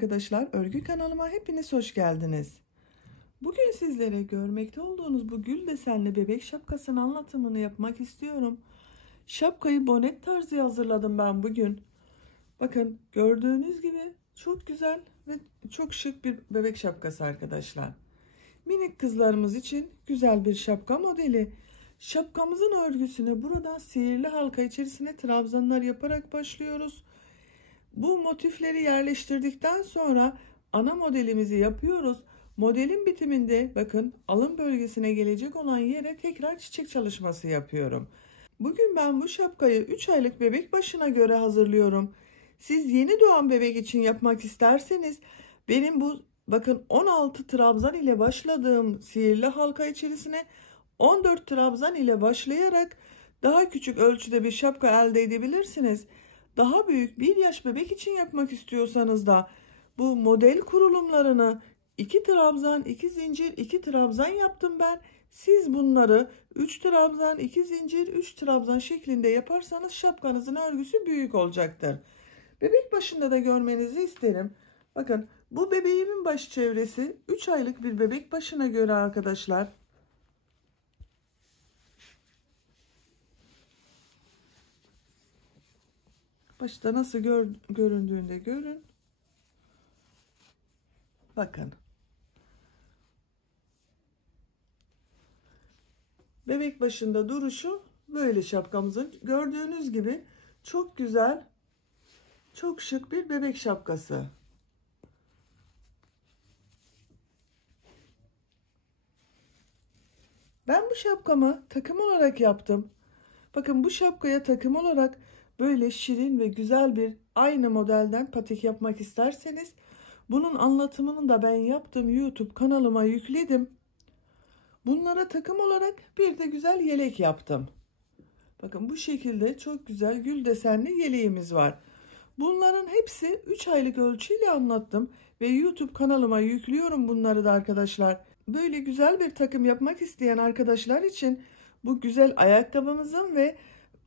arkadaşlar, örgü kanalıma hepiniz hoş geldiniz. Bugün sizlere görmekte olduğunuz bu gül desenli bebek şapkasının anlatımını yapmak istiyorum. Şapkayı bonet tarzı hazırladım ben bugün. Bakın gördüğünüz gibi çok güzel ve çok şık bir bebek şapkası arkadaşlar. Minik kızlarımız için güzel bir şapka modeli. Şapkamızın örgüsüne buradan sihirli halka içerisine trabzanlar yaparak başlıyoruz. Bu motifleri yerleştirdikten sonra ana modelimizi yapıyoruz. Modelin bitiminde bakın alın bölgesine gelecek olan yere tekrar çiçek çalışması yapıyorum. Bugün ben bu şapkayı 3 aylık bebek başına göre hazırlıyorum. Siz yeni doğan bebek için yapmak isterseniz benim bu bakın 16 trabzan ile başladığım sihirli halka içerisine 14 trabzan ile başlayarak daha küçük ölçüde bir şapka elde edebilirsiniz. Daha büyük 1 yaş bebek için yapmak istiyorsanız da bu model kurulumlarını 2 trabzan, 2 zincir, 2 trabzan yaptım ben. Siz bunları 3 trabzan, 2 zincir, 3 trabzan şeklinde yaparsanız şapkanızın örgüsü büyük olacaktır. Bebek başında da görmenizi isterim. Bakın bu bebeğimin baş çevresi 3 aylık bir bebek başına göre arkadaşlar. Başta nasıl göründüğünde görün. Bakın. Bebek başında duruşu böyle şapkamızın. Gördüğünüz gibi çok güzel, çok şık bir bebek şapkası. Ben bu şapkamı takım olarak yaptım. Bakın bu şapkaya takım olarak böyle şirin ve güzel bir aynı modelden patik yapmak isterseniz bunun anlatımını da ben yaptım. YouTube kanalıma yükledim. Bunlara takım olarak bir de güzel yelek yaptım. Bakın bu şekilde çok güzel gül desenli yeleğimiz var. Bunların hepsi 3 aylık ölçüyle anlattım ve YouTube kanalıma yüklüyorum bunları da arkadaşlar. Böyle güzel bir takım yapmak isteyen arkadaşlar için bu güzel ayakkabımızın ve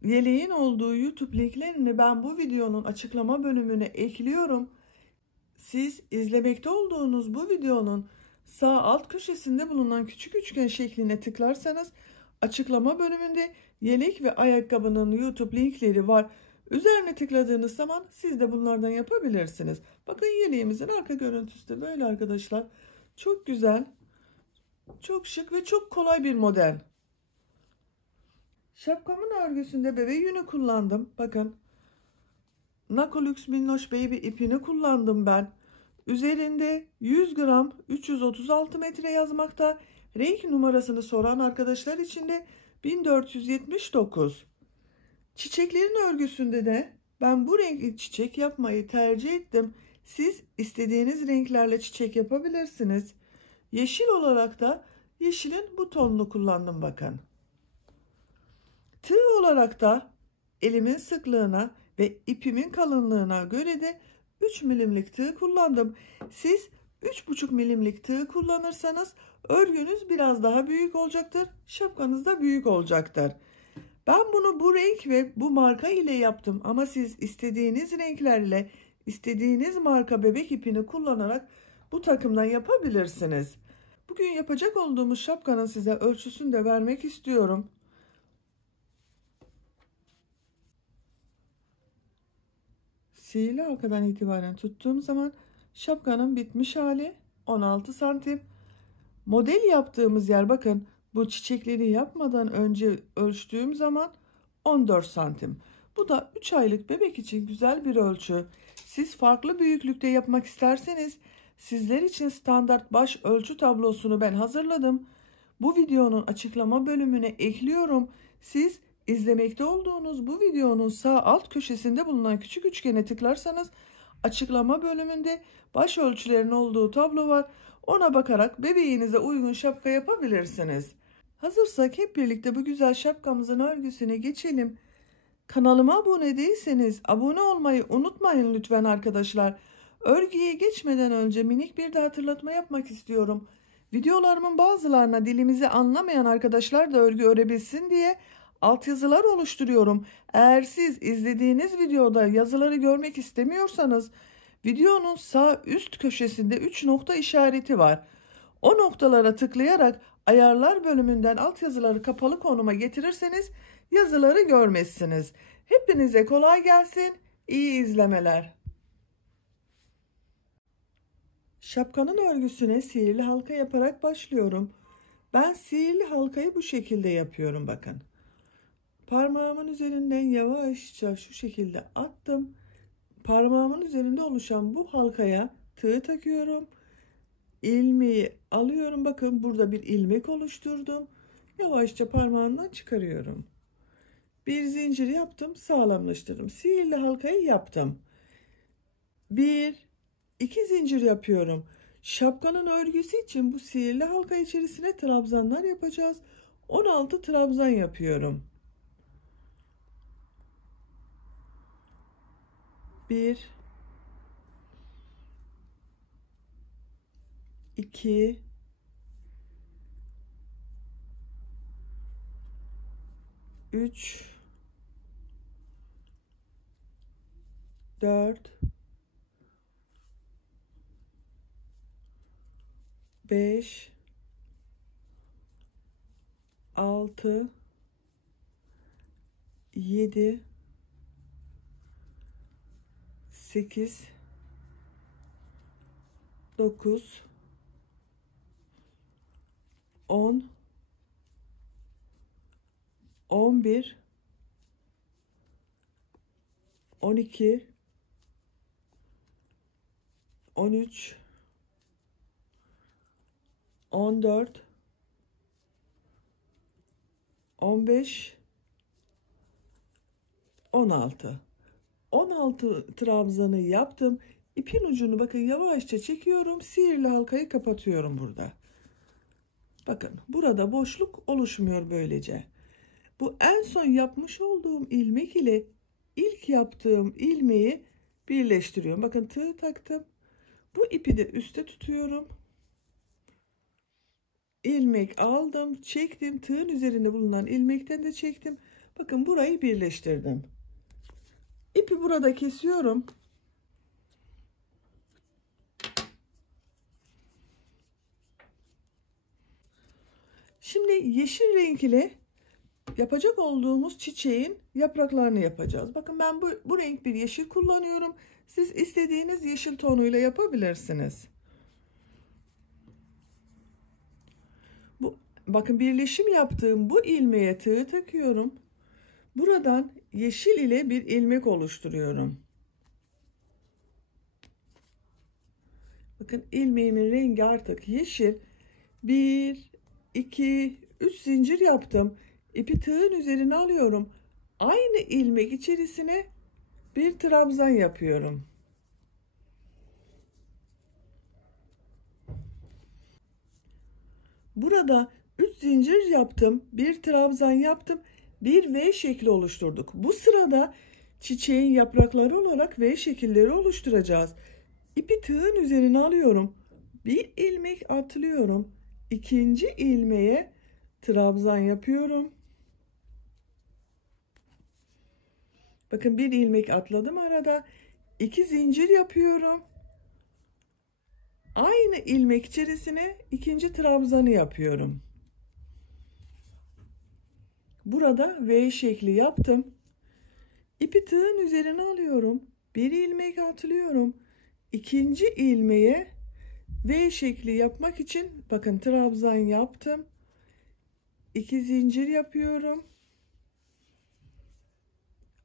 yeleğin olduğu YouTube linklerini ben bu videonun açıklama bölümüne ekliyorum. Siz izlemekte olduğunuz bu videonun sağ alt köşesinde bulunan küçük üçgen şekline tıklarsanız açıklama bölümünde yelek ve ayakkabının YouTube linkleri var. Üzerine tıkladığınız zaman siz de bunlardan yapabilirsiniz. Bakın yeleğimizin arka görüntüsü de böyle arkadaşlar. Çok güzel, çok şık ve çok kolay bir model. Şapkamın örgüsünde bebe yünü kullandım. Bakın. Nakolux Minnoş Baby ipini kullandım ben. Üzerinde 100 gram 336 metre yazmakta. Renk numarasını soran arkadaşlar için de 1479. Çiçeklerin örgüsünde de ben bu renkli çiçek yapmayı tercih ettim. Siz istediğiniz renklerle çiçek yapabilirsiniz. Yeşil olarak da yeşilin bu tonunu kullandım bakın. Tığ olarak da elimin sıklığına ve ipimin kalınlığına göre de 3 milimlik tığ kullandım. Siz 3,5 milimlik tığ kullanırsanız örgünüz biraz daha büyük olacaktır. Şapkanız da büyük olacaktır. Ben bunu bu renk ve bu marka ile yaptım ama siz istediğiniz renklerle istediğiniz marka bebek ipini kullanarak bu takımdan yapabilirsiniz. Bugün yapacak olduğumuz şapkanın size ölçüsünü de vermek istiyorum. Sihirli halkadan itibaren tuttuğum zaman şapkanın bitmiş hali 16 santim. Model yaptığımız yer bakın bu çiçekleri yapmadan önce ölçtüğüm zaman 14 santim. Bu da 3 aylık bebek için güzel bir ölçü. Siz farklı büyüklükte yapmak isterseniz sizler için standart baş ölçü tablosunu ben hazırladım. Bu videonun açıklama bölümüne ekliyorum. Siz İzlemekte olduğunuz bu videonun sağ alt köşesinde bulunan küçük üçgene tıklarsanız açıklama bölümünde baş ölçülerin olduğu tablo var. Ona bakarak bebeğinize uygun şapka yapabilirsiniz. Hazırsak hep birlikte bu güzel şapkamızın örgüsüne geçelim. Kanalıma abone değilseniz abone olmayı unutmayın lütfen arkadaşlar. Örgüye geçmeden önce minik bir de hatırlatma yapmak istiyorum. Videolarımın bazılarına dilimizi anlamayan arkadaşlar da örgü örebilsin diye altyazılar oluşturuyorum. Eğer siz izlediğiniz videoda yazıları görmek istemiyorsanız Videonun sağ üst köşesinde 3 nokta işareti var. O noktalara tıklayarak ayarlar bölümünden altyazıları kapalı konuma getirirseniz yazıları görmezsiniz. Hepinize kolay gelsin, iyi izlemeler. Şapkanın örgüsüne sihirli halka yaparak başlıyorum. Ben sihirli halkayı bu şekilde yapıyorum bakın. Parmağımın üzerinden yavaşça şu şekilde attım. Parmağımın üzerinde oluşan bu halkaya tığ takıyorum. İlmeği alıyorum. Bakın burada bir ilmek oluşturdum. Yavaşça parmağımdan çıkarıyorum. Bir zincir yaptım, sağlamlaştırdım. Sihirli halkayı yaptım. 2 zincir yapıyorum. Şapkanın örgüsü için bu sihirli halka içerisine trabzanlar yapacağız. 16 trabzan yapıyorum. 1 2 3 4 5 6 7 8 9 10 11 12 13 14 15 16 trabzanı yaptım. İpin ucunu bakın yavaşça çekiyorum. Sihirli halkayı kapatıyorum burada. Bakın burada boşluk oluşmuyor böylece. Bu en son yapmış olduğum ilmek ile ilk yaptığım ilmeği birleştiriyorum. Bakın tığ taktım. Bu ipi de üstte tutuyorum. İlmek aldım, çektim. Tığın üzerinde bulunan ilmekten de çektim. Bakın burayı birleştirdim. İpi burada kesiyorum. Şimdi yeşil renk ile yapacak olduğumuz çiçeğin yapraklarını yapacağız. Bakın ben bu renk bir yeşil kullanıyorum. Siz istediğiniz yeşil tonuyla yapabilirsiniz. Bakın birleşim yaptığım bu ilmeğe tığ takıyorum. Buradan yeşil ile bir ilmek oluşturuyorum. Bakın ilmeğimin rengi artık yeşil. 1 2 3 zincir yaptım. İpi tığın üzerine alıyorum. Aynı ilmek içerisine bir trabzan yapıyorum. Burada 3 zincir yaptım. Bir trabzan yaptım. Bir V şekli oluşturduk. Bu sırada çiçeğin yaprakları olarak V şekilleri oluşturacağız. İpi tığın üzerine alıyorum. Bir ilmek atlıyorum. İkinci ilmeğe trabzan yapıyorum. Bakın bir ilmek atladım arada. 2 zincir yapıyorum. Aynı ilmek içerisine ikinci trabzanı yapıyorum. Burada V şekli yaptım. İpi tığın üzerine alıyorum. Bir ilmek atlıyorum. İkinci ilmeğe V şekli yapmak için bakın trabzan yaptım. 2 zincir yapıyorum.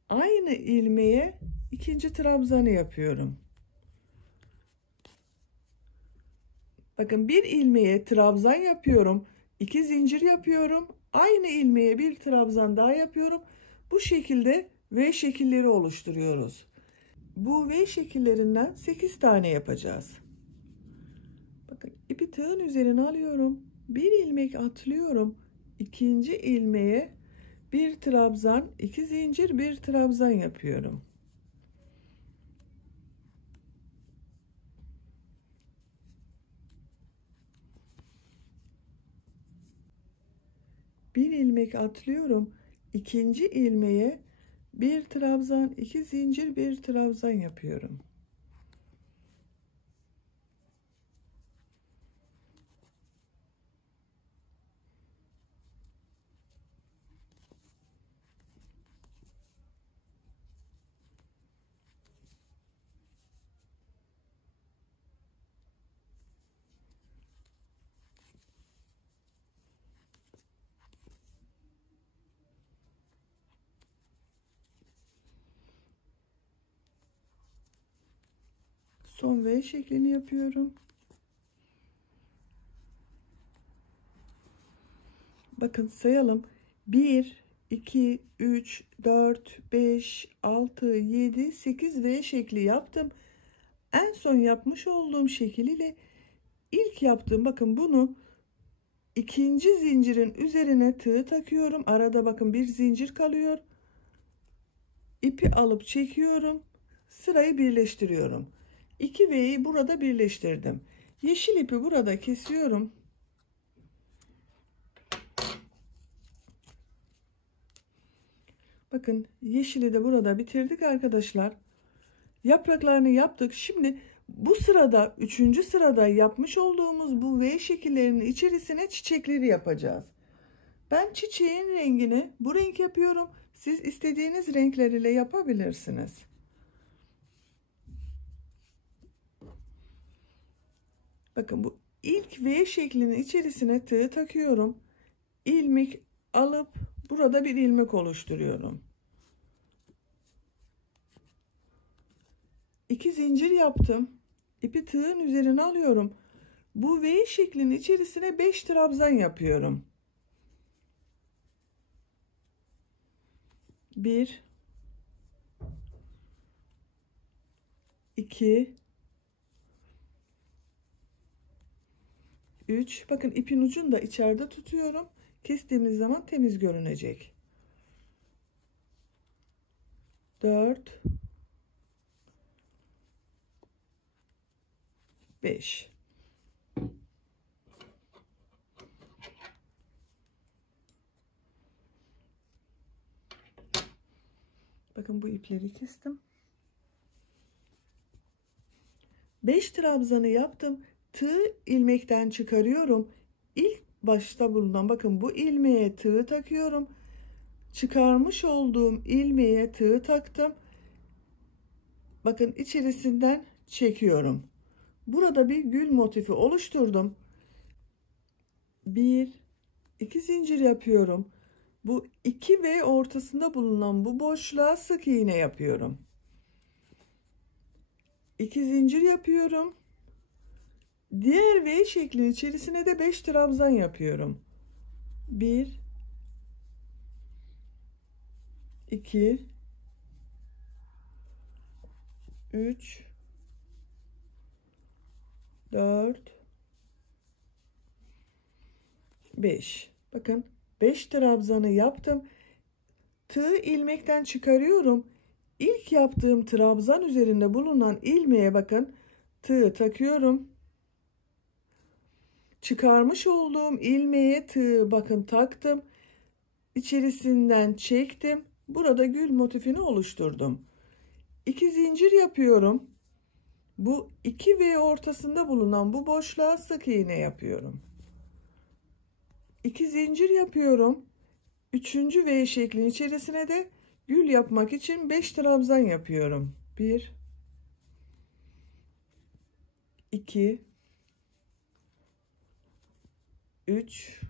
Aynı ilmeğe ikinci trabzanı yapıyorum. Bakın bir ilmeğe trabzan yapıyorum. 2 zincir yapıyorum. Aynı ilmeğe bir trabzan daha yapıyorum. Bu şekilde V şekilleri oluşturuyoruz. Bu V şekillerinden 8 tane yapacağız. Bakın ipi tığın üzerine alıyorum. Bir ilmek atlıyorum. İkinci ilmeğe bir trabzan, 2 zincir, bir trabzan yapıyorum. Bir ilmek atlıyorum. İkinci ilmeğe bir trabzan, 2 zincir, bir trabzan yapıyorum. Son V şeklini yapıyorum. Bakın sayalım. 1, 2, 3, 4, 5, 6, 7, 8 V şekli yaptım. En son yapmış olduğum şekil ile ilk yaptığım, bakın bunu ikinci zincirin üzerine tığ takıyorum. Arada bakın bir zincir kalıyor. İpi alıp çekiyorum. Sırayı birleştiriyorum. 2 V'yi burada birleştirdim. Yeşil ipi burada kesiyorum. Bakın yeşili de burada bitirdik arkadaşlar. Yapraklarını yaptık. Şimdi bu sırada 3. sırada yapmış olduğumuz bu V şekillerinin içerisine çiçekleri yapacağız. Ben çiçeğin rengini bu renk yapıyorum. Siz istediğiniz renkler ile yapabilirsiniz. Bakın bu ilk V şeklinin içerisine tığ takıyorum. İlmek alıp burada bir ilmek oluşturuyorum. 2 zincir yaptım. İpi tığın üzerine alıyorum. Bu V şeklinin içerisine 5 trabzan yapıyorum. 1 2 3. Bakın ipin ucunu da içeride tutuyorum. Kestiğimiz zaman temiz görünecek. 4 5. Bakın bu ipleri kestim. 5 trabzanı yaptım. Tığ ilmekten çıkarıyorum. İlk başta bulunan, bakın bu ilmeğe tığ takıyorum. Çıkarmış olduğum ilmeğe tığ taktım. Bakın içerisinden çekiyorum. Burada bir gül motifi oluşturdum. 1 2 zincir yapıyorum. Bu 2 ve ortasında bulunan bu boşluğa sık iğne yapıyorum. 2 zincir yapıyorum. Diğer V şeklinin içerisine de 5 trabzan yapıyorum. 1 2 3 4 5. Bakın 5 trabzanı yaptım. Tığ ilmekten çıkarıyorum. İlk yaptığım trabzan üzerinde bulunan ilmeğe bakın tığ takıyorum. Çıkarmış olduğum ilmeğe tığ bakın taktım. İçerisinden çektim. Burada gül motifini oluşturdum. 2 zincir yapıyorum. Bu 2 V ortasında bulunan bu boşluğa sık iğne yapıyorum. 2 zincir yapıyorum. 3. V şeklinin içerisine de gül yapmak için 5 trabzan yapıyorum. 1 2 3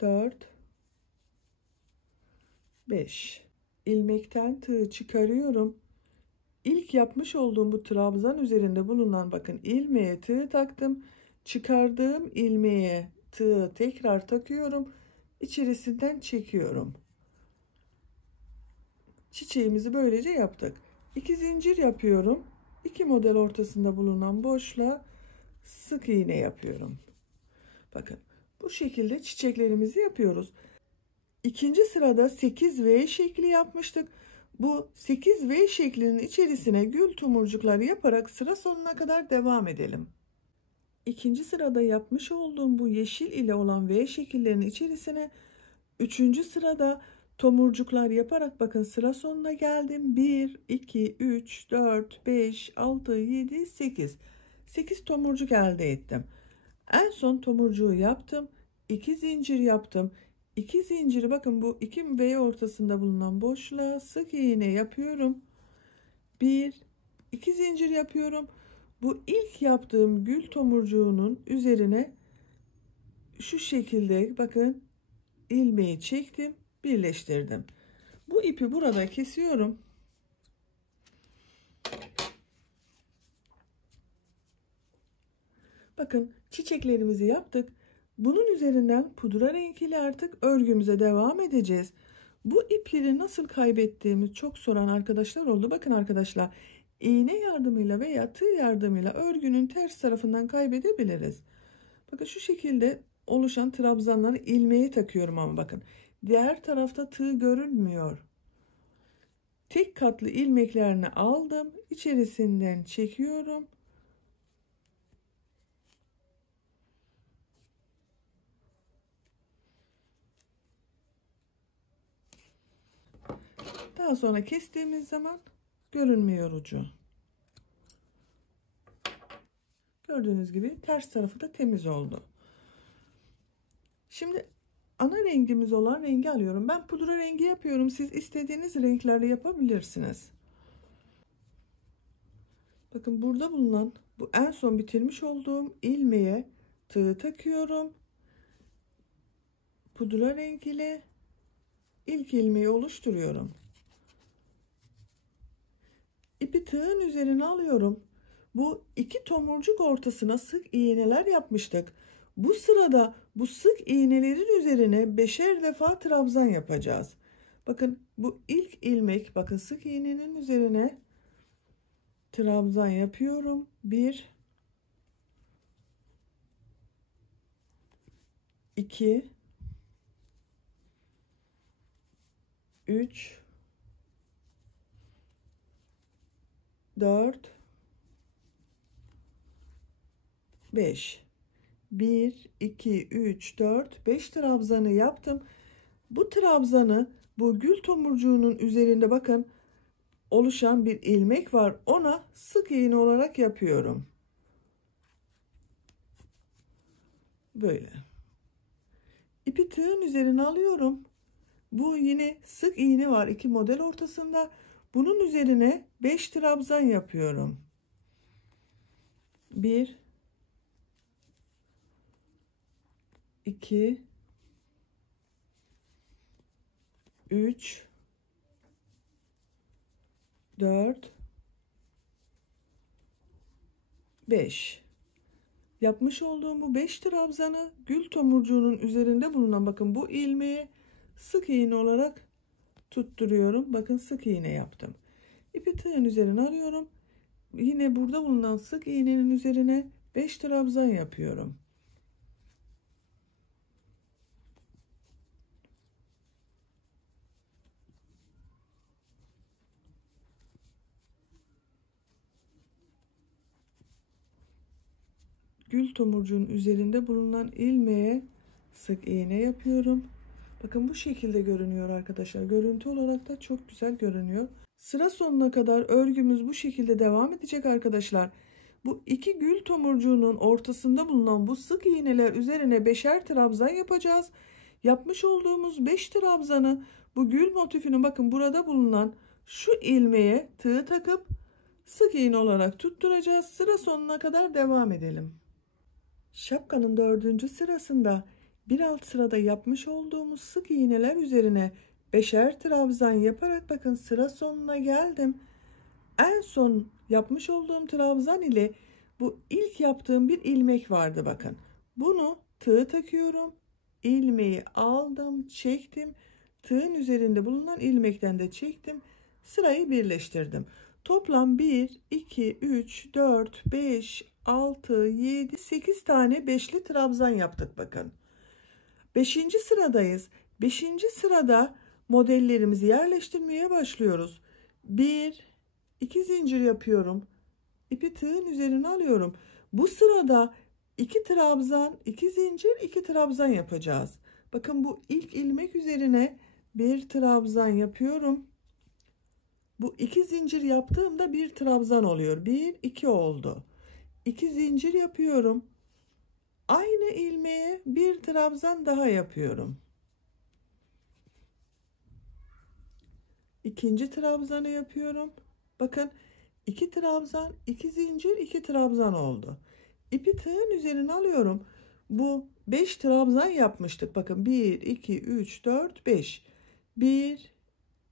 4 5. ilmekten tığ çıkarıyorum. İlk yapmış olduğum bu trabzan üzerinde bulunan bakın ilmeğe tığ taktım. Çıkardığım ilmeğe tığ tekrar takıyorum. İçerisinden çekiyorum. Çiçeğimizi böylece yaptık. 2 zincir yapıyorum. 2 model ortasında bulunan boşluğa sık iğne yapıyorum. Bakın bu şekilde çiçeklerimizi yapıyoruz. İkinci sırada 8 V şekli yapmıştık. Bu 8 V şeklinin içerisine gül tomurcukları yaparak sıra sonuna kadar devam edelim. İkinci sırada yapmış olduğum bu yeşil ile olan V şekillerinin içerisine 3. sırada tomurcuklar yaparak bakın sıra sonuna geldim. 1 2 3 4 5 6 7 8. 8 tomurcuk elde ettim. En son tomurcuğu yaptım. 2 zincir yaptım. 2 zinciri bakın bu 2 V ortasında bulunan boşluğa sık iğne yapıyorum. 1 2 zincir yapıyorum. Bu ilk yaptığım gül tomurcuğunun üzerine şu şekilde bakın ilmeği çektim, birleştirdim. Bu ipi burada kesiyorum. Bakın çiçeklerimizi yaptık. Bunun üzerinden pudra rengiyle artık örgümüze devam edeceğiz. Bu ipleri nasıl kaybettiğimi çok soran arkadaşlar oldu. Bakın arkadaşlar, iğne yardımıyla veya tığ yardımıyla örgünün ters tarafından kaybedebiliriz. Bakın şu şekilde oluşan trabzanları ilmeğe takıyorum ama bakın diğer tarafta tığ görünmüyor. Tek katlı ilmeklerini aldım, içerisinden çekiyorum. Daha sonra kestiğimiz zaman görünmüyor ucu. Gördüğünüz gibi ters tarafı da temiz oldu. Şimdi ana rengimiz olan rengi alıyorum. Ben pudra rengi yapıyorum. Siz istediğiniz renklerle yapabilirsiniz. Bakın burada bulunan bu en son bitirmiş olduğum ilmeğe tığ takıyorum. Pudra rengiyle ilk ilmeği oluşturuyorum. İpi tığın üzerine alıyorum. Bu iki tomurcuk ortasına sık iğneler yapmıştık. Bu sırada bu sık iğnelerin üzerine beşer defa trabzan yapacağız. Bakın bu ilk ilmek, bakın sık iğnenin üzerine trabzan yapıyorum. 1 2 3 4 5 1 2 3 4 5 trabzanı yaptım. Bu trabzanı bu gül tomurcuğunun üzerinde bakın oluşan bir ilmek var. Ona sık iğne olarak yapıyorum. Böyle. İpi tığın üzerine alıyorum. Bu yine sık iğne var iki model ortasında. Bunun üzerine 5 trabzan yapıyorum. 1 2 3 4 5 yapmış olduğum bu 5 trabzanı gül tomurcuğunun üzerinde bulunan bakın bu ilmeğe sık iğne olarak tutturuyorum. Bakın sık iğne yaptım. İpi tığın üzerine alıyorum. Yine burada bulunan sık iğnenin üzerine 5 trabzan yapıyorum. Gül tomurcuğun üzerinde bulunan ilmeğe sık iğne yapıyorum. Bakın bu şekilde görünüyor arkadaşlar. Görüntü olarak da çok güzel görünüyor. Sıra sonuna kadar örgümüz bu şekilde devam edecek arkadaşlar. Bu iki gül tomurcuğunun ortasında bulunan bu sık iğneler üzerine beşer trabzan yapacağız. Yapmış olduğumuz 5 trabzanı bu gül motifinin bakın burada bulunan şu ilmeğe tığ takıp sık iğne olarak tutturacağız. Sıra sonuna kadar devam edelim. Şapkanın 4. sırasında bir alt sırada yapmış olduğumuz sık iğneler üzerine beşer trabzan yaparak bakın sıra sonuna geldim. En son yapmış olduğum trabzan ile bu ilk yaptığım bir ilmek vardı bakın. Bunu tığ takıyorum. İlmeği aldım, çektim. Tığın üzerinde bulunan ilmekten de çektim. Sırayı birleştirdim. Toplam 1, 2, 3, 4, 5, 6, 7, 8 tane beşli trabzan yaptık bakın. 5. sıradayız. 5. sırada modellerimizi yerleştirmeye başlıyoruz. 1, 2 zincir yapıyorum. İpi tığın üzerine alıyorum. Bu sırada 2 trabzan, 2 zincir, 2 trabzan yapacağız. Bakın bu ilk ilmek üzerine bir trabzan yapıyorum. Bu 2 zincir yaptığımda bir trabzan oluyor. 1, 2 oldu. 2 zincir yapıyorum. Aynı ilmeğe bir trabzan daha yapıyorum. İkinci trabzanı yapıyorum. Bakın 2 trabzan, 2 zincir, 2 trabzan oldu. İpi tığın üzerine alıyorum. Bu 5 trabzan yapmıştık. Bakın 1, 2, 3, 4, 5. 1,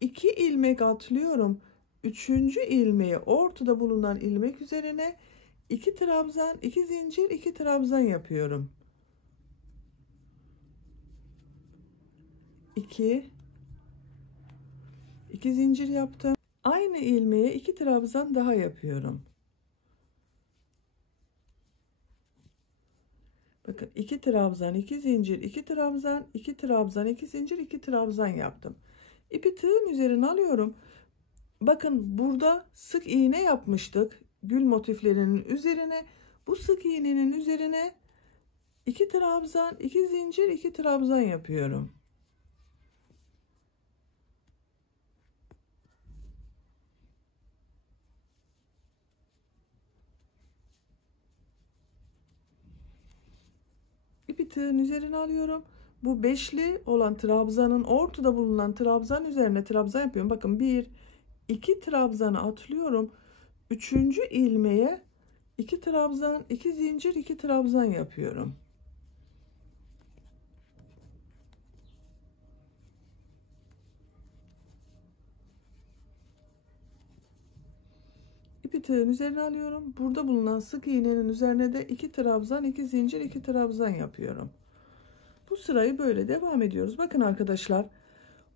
2 ilmek atlıyorum. Üçüncü ilmeği ortada bulunan ilmek üzerine 2 trabzan, 2 zincir, 2 trabzan yapıyorum. 2 zincir yaptım. Aynı ilmeğe 2 trabzan daha yapıyorum. Bakın 2 trabzan, 2 zincir, 2 trabzan, 2 trabzan, 2 zincir, 2 trabzan yaptım. İpi tığın üzerine alıyorum. Bakın burada sık iğne yapmıştık. Gül motiflerinin üzerine, bu sık iğnenin üzerine 2 trabzan, 2 zincir, 2 trabzan yapıyorum. İpi tığın üzerine alıyorum. Bu beşli olan trabzanın ortada bulunan trabzan üzerine trabzan yapıyorum. Bakın 1, 2 trabzanı atlıyorum. Üçüncü ilmeğe 2 trabzan, 2 zincir, 2 trabzan yapıyorum. İpi tığın üzerine alıyorum. Burada bulunan sık iğnenin üzerine de 2 trabzan, 2 zincir, 2 trabzan yapıyorum. Bu sırayı böyle devam ediyoruz. Bakın arkadaşlar,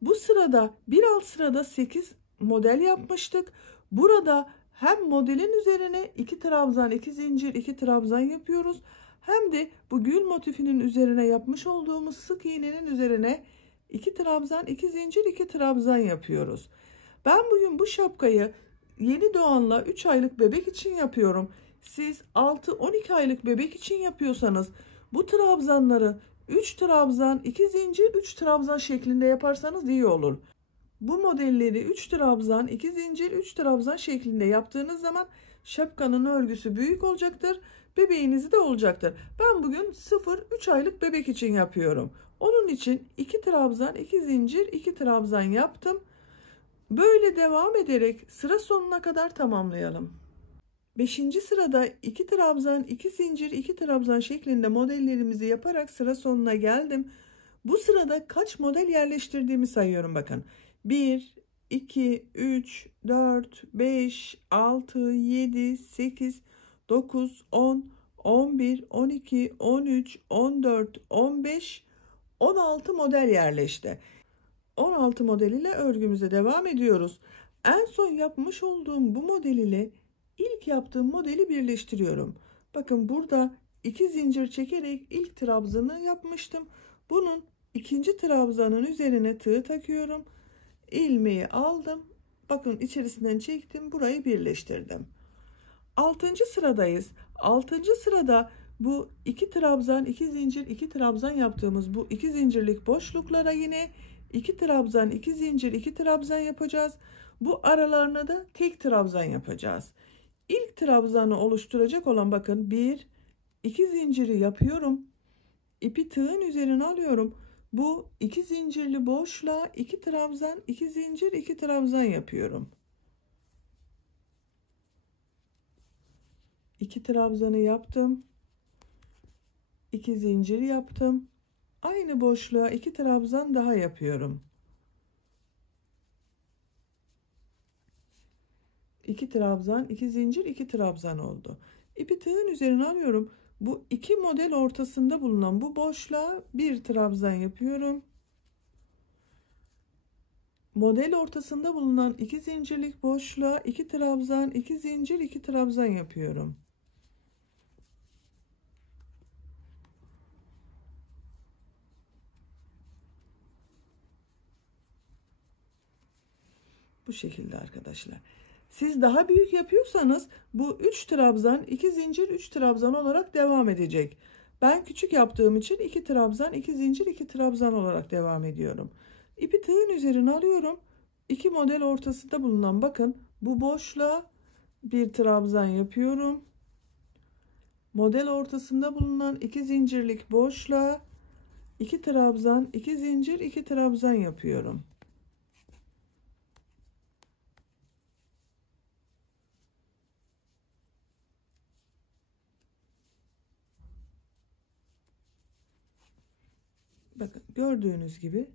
bu sırada bir alt sırada 8 model yapmıştık. Burada hem modelin üzerine 2 trabzan, 2 zincir, 2 trabzan yapıyoruz. Hem de bu gül motifinin üzerine yapmış olduğumuz sık iğnenin üzerine 2 trabzan, 2 zincir, 2 trabzan yapıyoruz. Ben bugün bu şapkayı yeni doğanla 3 aylık bebek için yapıyorum. Siz 6-12 aylık bebek için yapıyorsanız bu trabzanları 3 trabzan, 2 zincir, 3 trabzan şeklinde yaparsanız iyi olur. Bu modelleri 3 trabzan, 2 zincir, 3 trabzan şeklinde yaptığınız zaman şapkanın örgüsü büyük olacaktır. Bebeğinizi de olacaktır. Ben bugün 0-3 aylık bebek için yapıyorum. Onun için 2 trabzan, 2 zincir, 2 trabzan yaptım. Böyle devam ederek sıra sonuna kadar tamamlayalım. 5. sırada 2 trabzan, 2 zincir, 2 trabzan şeklinde modellerimizi yaparak sıra sonuna geldim. Bu sırada kaç model yerleştirdiğimi sayıyorum bakın. 1, 2, 3, 4, 5, 6, 7, 8, 9, 10, 11, 12, 13, 14, 15, 16 model yerleşti. 16 model ile örgümüze devam ediyoruz. En son yapmış olduğum bu model ile ilk yaptığım modeli birleştiriyorum. Bakın burada 2 zincir çekerek ilk trabzanı yapmıştım. Bunun ikinci trabzanın üzerine tığ takıyorum. İlmeği aldım. Bakın içerisinden çektim. Burayı birleştirdim. 6. sıradayız. 6. sırada bu 2 trabzan, 2 zincir, 2 trabzan yaptığımız bu 2 zincirlik boşluklara yine 2 trabzan, 2 zincir, 2 trabzan yapacağız. Bu aralarına da tek trabzan yapacağız. İlk trabzanı oluşturacak olan bakın 1, 2 zinciri yapıyorum. İpi tığın üzerine alıyorum. Bu 2 zincirli boşluğa 2 trabzan, 2 zincir, 2 trabzan yapıyorum. 2 trabzanı yaptım. 2 zincir yaptım. Aynı boşluğa 2 trabzan daha yapıyorum. 2 trabzan, 2 zincir, 2 trabzan oldu. İpi tığın üzerine alıyorum. Bu iki model ortasında bulunan bu boşluğa bir trabzan yapıyorum. Model ortasında bulunan 2 zincirlik boşluğa 2 trabzan, 2 zincir, 2 trabzan yapıyorum. Bu şekilde arkadaşlar. Siz daha büyük yapıyorsanız bu 3 trabzan, 2 zincir, 3 trabzan olarak devam edecek. Ben küçük yaptığım için 2 trabzan, 2 zincir, 2 trabzan olarak devam ediyorum. İpi tığın üzerine alıyorum. İki model ortasında bulunan bakın bu boşluğa bir trabzan yapıyorum. Model ortasında bulunan 2 zincirlik boşluğa 2 trabzan, 2 zincir, 2 trabzan yapıyorum. Bakın gördüğünüz gibi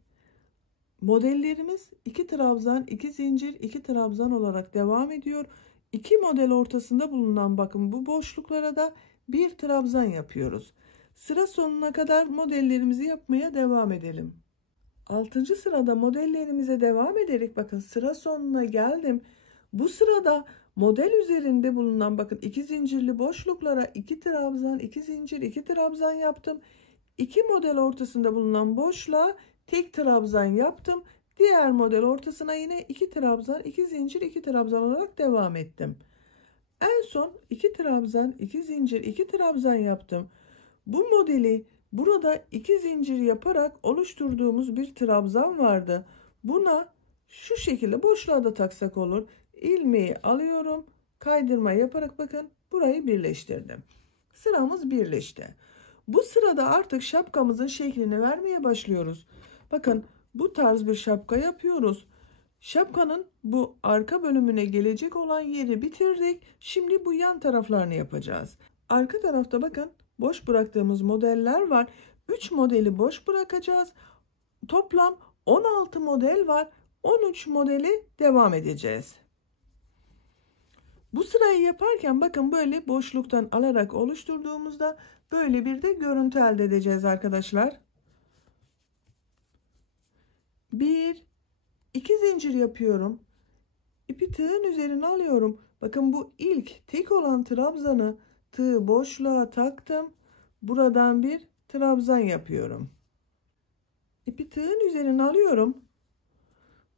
modellerimiz 2 trabzan, 2 zincir, 2 trabzan olarak devam ediyor. İki model ortasında bulunan bakın bu boşluklara da bir trabzan yapıyoruz. Sıra sonuna kadar modellerimizi yapmaya devam edelim. 6. sırada modellerimize devam ederek bakın sıra sonuna geldim. Bu sırada model üzerinde bulunan bakın iki zincirli boşluklara 2 trabzan, 2 zincir, 2 trabzan yaptım. 2 model ortasında bulunan boşluğa tek trabzan yaptım. Diğer model ortasına yine 2 trabzan, 2 zincir, 2 trabzan olarak devam ettim. En son 2 trabzan, 2 zincir, 2 trabzan yaptım. Bu modeli burada 2 zincir yaparak oluşturduğumuz bir trabzan vardı. Buna şu şekilde boşluğa da taksak olur. İlmeği alıyorum. Kaydırma yaparak bakın burayı birleştirdim. Sıramız birleşti. Bu sırada artık şapkamızın şeklini vermeye başlıyoruz. Bakın bu tarz bir şapka yapıyoruz. Şapkanın bu arka bölümüne gelecek olan yeri bitirdik. Şimdi bu yan taraflarını yapacağız. Arka tarafta bakın boş bıraktığımız modeller var. 3 modeli boş bırakacağız. Toplam 16 model var. 13 modeli devam edeceğiz. Bu sırayı yaparken bakın böyle boşluktan alarak oluşturduğumuzda böyle bir de görüntü elde edeceğiz arkadaşlar. 1 2 zincir yapıyorum. İpi tığın üzerine alıyorum. Bakın bu ilk tek olan trabzanı tığı boşluğa taktım. Buradan bir trabzan yapıyorum. İpi tığın üzerine alıyorum.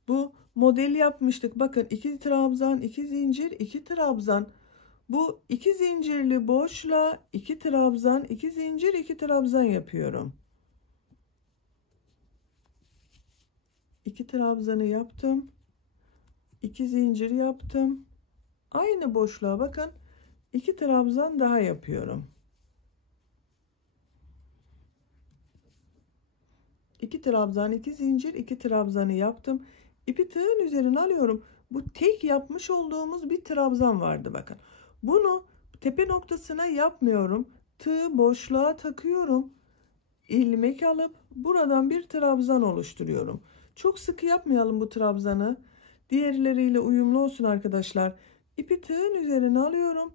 Bu model yapmıştık. Bakın 2 trabzan, 2 zincir, 2 trabzan. Bu 2 zincirli boşluğa 2 trabzan, 2 zincir, 2 trabzan yapıyorum. 2 trabzanı yaptım. 2 zincir yaptım. Aynı boşluğa bakın 2 trabzan daha yapıyorum. 2 trabzan, 2 zincir, 2 trabzanı yaptım. İpi tığın üzerine alıyorum. Bu tek yapmış olduğumuz bir trabzan vardı bakın. Bunu tepe noktasına yapmıyorum. Tığı boşluğa takıyorum. İlmek alıp buradan bir trabzan oluşturuyorum. Çok sıkı yapmayalım bu trabzanı. Diğerleriyle uyumlu olsun arkadaşlar. İpi tığın üzerine alıyorum.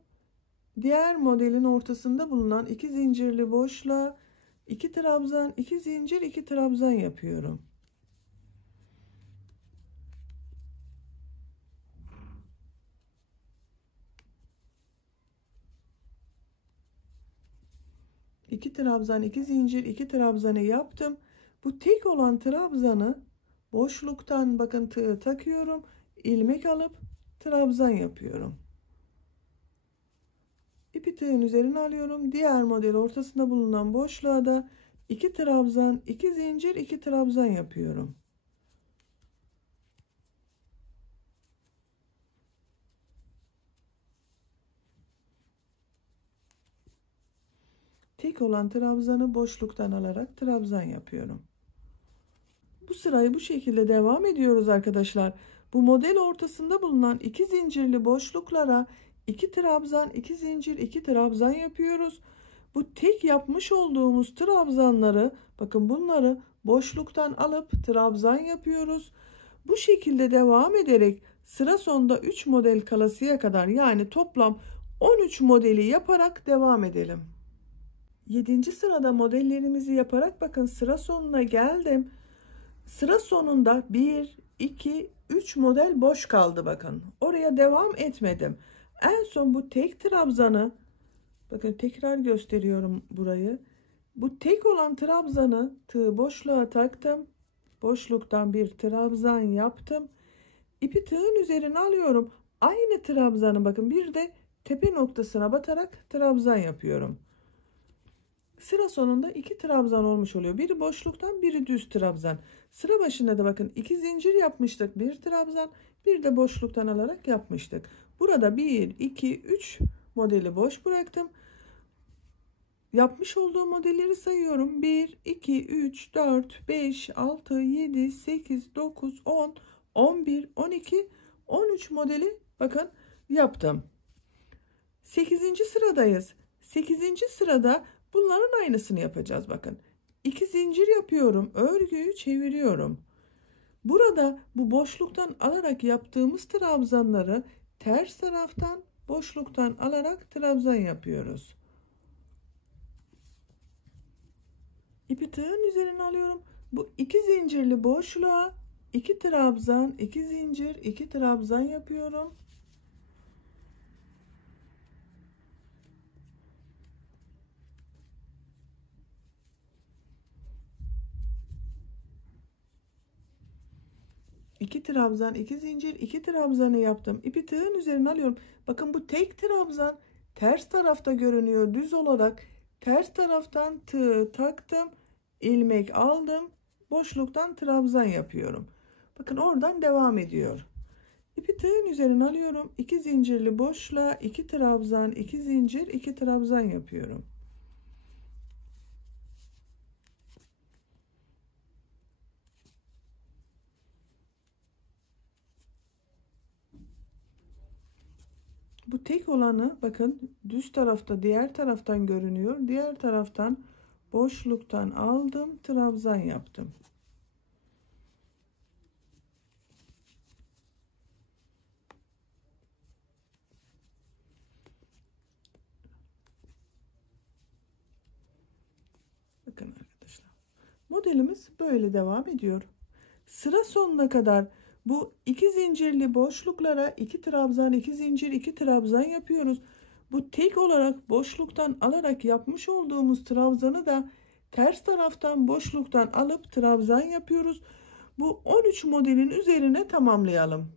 Diğer modelin ortasında bulunan 2 zincirli boşluğa 2 trabzan, 2 zincir, 2 trabzan yapıyorum. İki trabzan, 2 zincir, 2 trabzanı yaptım. Bu tek olan trabzanı boşluktan bakın tığı takıyorum. İlmek alıp trabzan yapıyorum. İpi tığın üzerine alıyorum. Diğer model ortasında bulunan boşluğa da 2 trabzan, 2 zincir, 2 trabzan yapıyorum. Tek olan trabzanı boşluktan alarak trabzan yapıyorum. Bu sırayı bu şekilde devam ediyoruz arkadaşlar. Bu model ortasında bulunan 2 zincirli boşluklara 2 trabzan, 2 zincir, 2 trabzan yapıyoruz. Bu tek yapmış olduğumuz trabzanları bakın bunları boşluktan alıp trabzan yapıyoruz. Bu şekilde devam ederek sıra sonunda 3 model kalasıya kadar yani toplam 13 modeli yaparak devam edelim. 7. sırada modellerimizi yaparak bakın sıra sonuna geldim. Sıra sonunda 1, 2, 3 model boş kaldı bakın. Oraya devam etmedim. En son bu tek trabzanı bakın tekrar gösteriyorum burayı. Bu tek olan trabzanı tığ boşluğa taktım. Boşluktan bir trabzan yaptım. İpi tığın üzerine alıyorum. Aynı trabzanı bakın bir de tepe noktasına batarak trabzan yapıyorum. Sıra sonunda 2 trabzan olmuş oluyor. Biri boşluktan biri düz trabzan. Sıra başında da bakın 2 zincir yapmıştık. Bir trabzan bir de boşluktan alarak yapmıştık. Burada 1, 2, 3 modeli boş bıraktım. Yapmış olduğum modelleri sayıyorum. 1, 2, 3, 4, 5, 6, 7, 8, 9, 10, 11, 12, 13 modeli bakın yaptım. 8. sıradayız. 8. sırada bunların aynısını yapacağız bakın. 2 zincir yapıyorum. Örgüyü çeviriyorum. Burada bu boşluktan alarak yaptığımız trabzanları ters taraftan boşluktan alarak trabzan yapıyoruz. İpi tığın üzerine alıyorum. Bu 2 zincirli boşluğa 2 trabzan, 2 zincir, 2 trabzan yapıyorum. İki trabzan, 2 zincir, 2 trabzanı yaptım. İpi tığın üzerine alıyorum. Bakın bu tek trabzan ters tarafta görünüyor düz olarak. Ters taraftan tığı taktım, ilmek aldım, boşluktan trabzan yapıyorum. Bakın oradan devam ediyor. İpi tığın üzerine alıyorum. 2 zincirli boşluğa 2 trabzan, 2 zincir, 2 trabzan yapıyorum. Bu tek olanı bakın düz tarafta diğer taraftan görünüyor. Diğer taraftan boşluktan aldım, trabzan yaptım. Bakın arkadaşlar. Modelimiz böyle devam ediyor. Sıra sonuna kadar bu 2 zincirli boşluklara 2 trabzan, 2 zincir, 2 trabzan yapıyoruz. Bu tek olarak boşluktan alarak yapmış olduğumuz trabzanı da ters taraftan boşluktan alıp trabzan yapıyoruz. Bu 13 modelin üzerine tamamlayalım.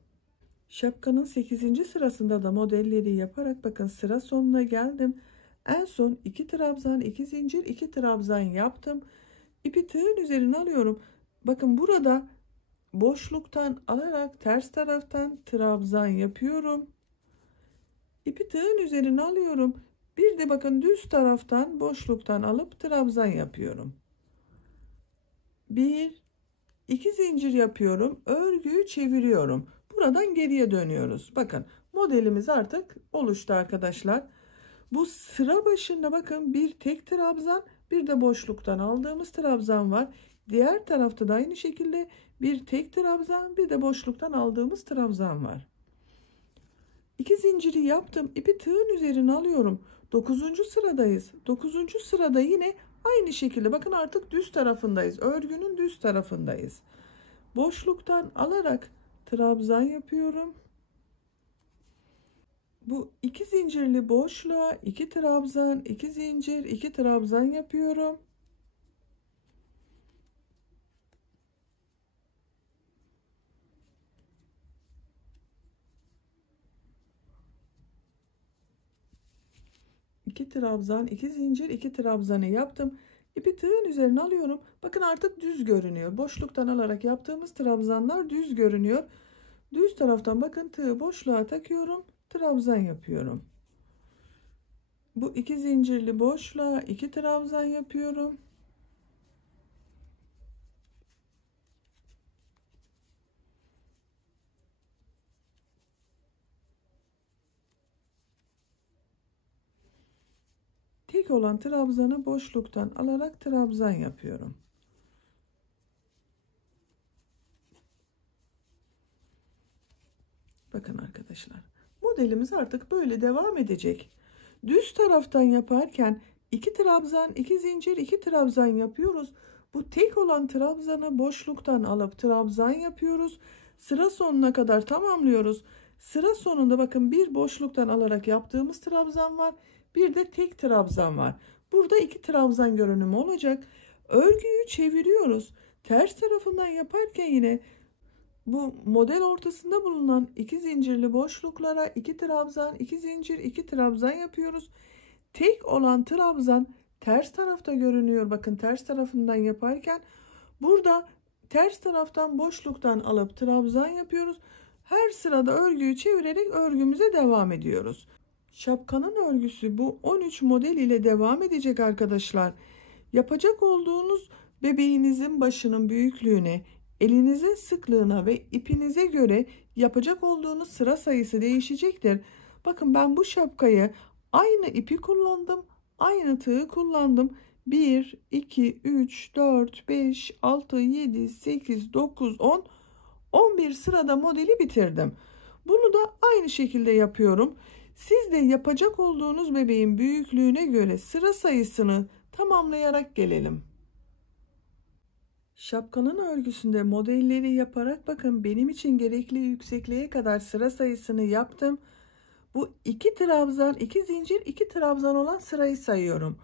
Şapkanın 8. sırasında da modelleri yaparak bakın sıra sonuna geldim. En son 2 trabzan, 2 zincir, 2 trabzan yaptım. İpi tığın üzerine alıyorum. Bakın burada boşluktan alarak ters taraftan trabzan yapıyorum. İpi tığın üzerine alıyorum. Bir de bakın düz taraftan boşluktan alıp trabzan yapıyorum. 1 2 zincir yapıyorum. Örgüyü çeviriyorum. Buradan geriye dönüyoruz. Bakın modelimiz artık oluştu arkadaşlar. Bu sıra başında bakın bir tek trabzan, bir de boşluktan aldığımız trabzan var. Diğer tarafta da aynı şekilde bir tek trabzan, bir de boşluktan aldığımız trabzan var. 2 zinciri yaptım. İpi tığın üzerine alıyorum. 9. sıradayız. 9. sırada yine aynı şekilde bakın artık düz tarafındayız. Örgünün düz tarafındayız. Boşluktan alarak trabzan yapıyorum. Bu 2 zincirli boşluğa 2 trabzan, 2 zincir, 2 trabzan yapıyorum. İki trabzan, 2 zincir, 2 trabzanı yaptım. İpi tığın üzerine alıyorum. Bakın artık düz görünüyor. Boşluktan alarak yaptığımız trabzanlar düz görünüyor. Düz taraftan bakın tığı boşluğa takıyorum. Trabzan yapıyorum. Bu 2 zincirli boşluğa 2 trabzan yapıyorum. Tek olan trabzanı boşluktan alarak trabzan yapıyorum. Bakın arkadaşlar, modelimiz artık böyle devam edecek. Düz taraftan yaparken 2 trabzan, 2 zincir, 2 trabzan yapıyoruz. Bu tek olan trabzanı boşluktan alıp trabzan yapıyoruz. Sıra sonuna kadar tamamlıyoruz. Sıra sonunda bakın bir boşluktan alarak yaptığımız trabzan var. Bir de tek trabzan var. Burada 2 trabzan görünümü olacak. Örgüyü çeviriyoruz. Ters tarafından yaparken yine bu model ortasında bulunan 2 zincirli boşluklara 2 trabzan, 2 zincir, 2 trabzan yapıyoruz. Tek olan trabzan ters tarafta görünüyor. Bakın ters tarafından yaparken burada ters taraftan boşluktan alıp trabzan yapıyoruz. Her sırada örgüyü çevirerek örgümüze devam ediyoruz. Şapkanın örgüsü bu 13 model ile devam edecek arkadaşlar. Yapacak olduğunuz bebeğinizin başının büyüklüğüne, elinizin sıklığına ve ipinize göre yapacak olduğunuz sıra sayısı değişecektir. Bakın ben bu şapkayı aynı ipi kullandım, aynı tığı kullandım. 1, 2, 3, 4, 5, 6, 7, 8, 9, 10, 11 sırada modeli bitirdim. Bunu da aynı şekilde yapıyorum. Siz de yapacak olduğunuz bebeğin büyüklüğüne göre sıra sayısını tamamlayarak gelelim. Şapkanın örgüsünde modelleri yaparak bakın benim için gerekli yüksekliğe kadar sıra sayısını yaptım. Bu 2 trabzan, 2 zincir, 2 trabzan olan sırayı sayıyorum.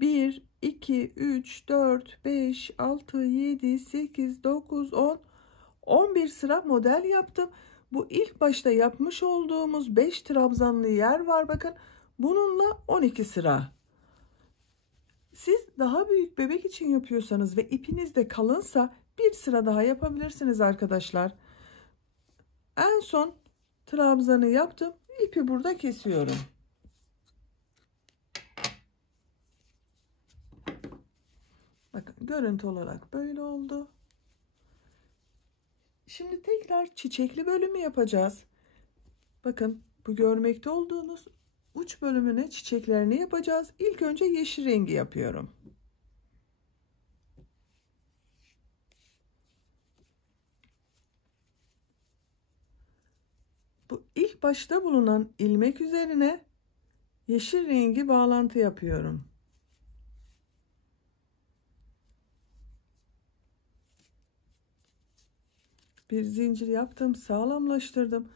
1, 2, 3, 4, 5, 6, 7, 8, 9, 10, 11 sıra model yaptım. Bu ilk başta yapmış olduğumuz 5 trabzanlı yer var bakın. Bununla 12 sıra. Siz daha büyük bebek için yapıyorsanız ve ipiniz de kalınsa bir sıra daha yapabilirsiniz arkadaşlar. En son trabzanı yaptım. İpi burada kesiyorum. Bakın görüntü olarak böyle oldu. Şimdi tekrar çiçekli bölümü yapacağız. Bakın bu görmekte olduğunuz uç bölümüne çiçeklerini yapacağız. İlk önce yeşil rengi yapıyorum. Bu ilk başta bulunan ilmek üzerine yeşil rengi bağlantı yapıyorum. Bir zincir yaptım, sağlamlaştırdım.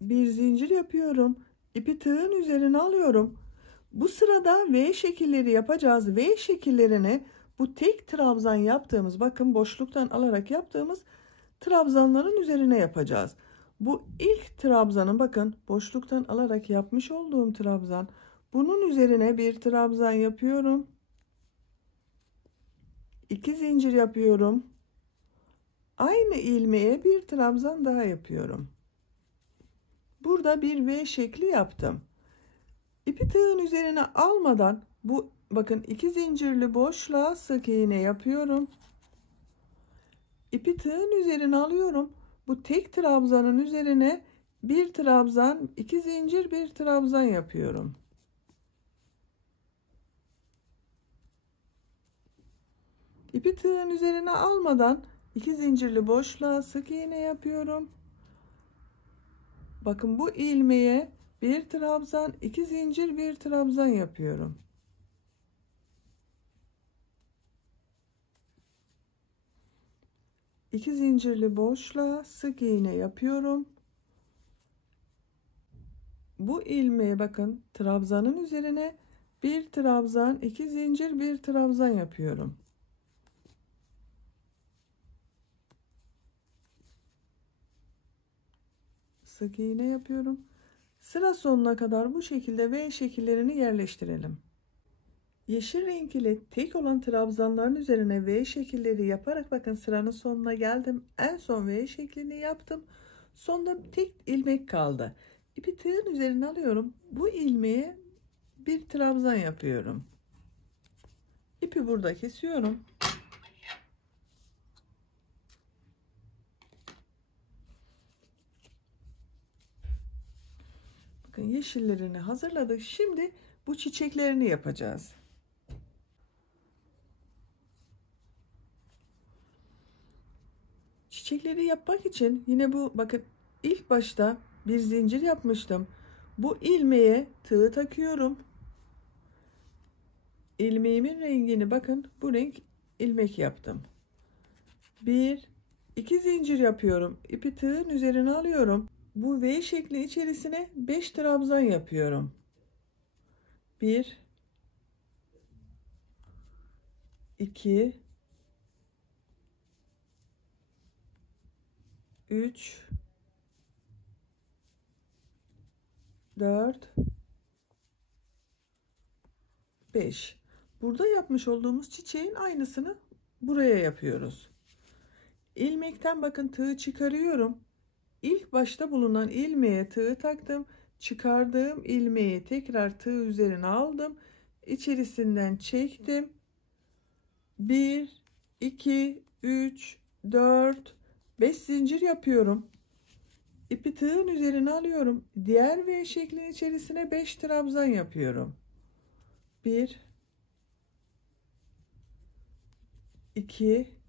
Bir zincir yapıyorum. İpi tığın üzerine alıyorum. Bu sırada V şekilleri yapacağız. V şekillerini bu tek trabzan yaptığımız, bakın boşluktan alarak yaptığımız trabzanların üzerine yapacağız. Bu ilk trabzanın, bakın boşluktan alarak yapmış olduğum trabzan. Bunun üzerine bir trabzan yapıyorum. 2 zincir yapıyorum. Aynı ilmeğe bir trabzan daha yapıyorum. Burada bir V şekli yaptım. İpi tığın üzerine almadan bu bakın 2 zincirli boşluğa sık iğne yapıyorum. İpi tığın üzerine alıyorum. Bu tek trabzanın üzerine bir trabzan, 2 zincir, bir trabzan yapıyorum. İpi tığın üzerine almadan 2 zincirli boşluğa sık iğne yapıyorum. Bakın bu ilmeğe bir trabzan, 2 zincir, bir trabzan yapıyorum. İki zincirli boşluğa sık iğne yapıyorum. Bu ilmeğe bakın trabzanın üzerine bir trabzan, 2 zincir, bir trabzan yapıyorum. Sık iğne yapıyorum. Sıra sonuna kadar bu şekilde V şekillerini yerleştirelim. Yeşil renk ile tek olan trabzanların üzerine V şekilleri yaparak bakın sıranın sonuna geldim. En son V şeklini yaptım. Sonunda tek ilmek kaldı. İpi tığın üzerine alıyorum. Bu ilmeğe bir trabzan yapıyorum. İpi burada kesiyorum. Bakın yeşillerini hazırladık. Şimdi bu çiçeklerini yapacağız. Çiçekleri yapmak için yine bu bakın ilk başta bir zincir yapmıştım. Bu ilmeğe tığ takıyorum. İlmeğimin rengini bakın bu renk ilmek yaptım. 1 2 zincir yapıyorum. İpi tığın üzerine alıyorum. Bu V şekli içerisine 5 trabzan yapıyorum. 1 2 3 4 5. Burada yapmış olduğumuz çiçeğin aynısını buraya yapıyoruz. İlmekten bakın tığı çıkarıyorum. İlk başta bulunan ilmeğe tığı taktım. Çıkardığım ilmeği tekrar tığ üzerine aldım. İçerisinden çektim. 1 2 3 4 5 zincir yapıyorum. İpi tığın üzerine alıyorum. Diğer V şeklin içerisine 5 trabzan yapıyorum. 1 2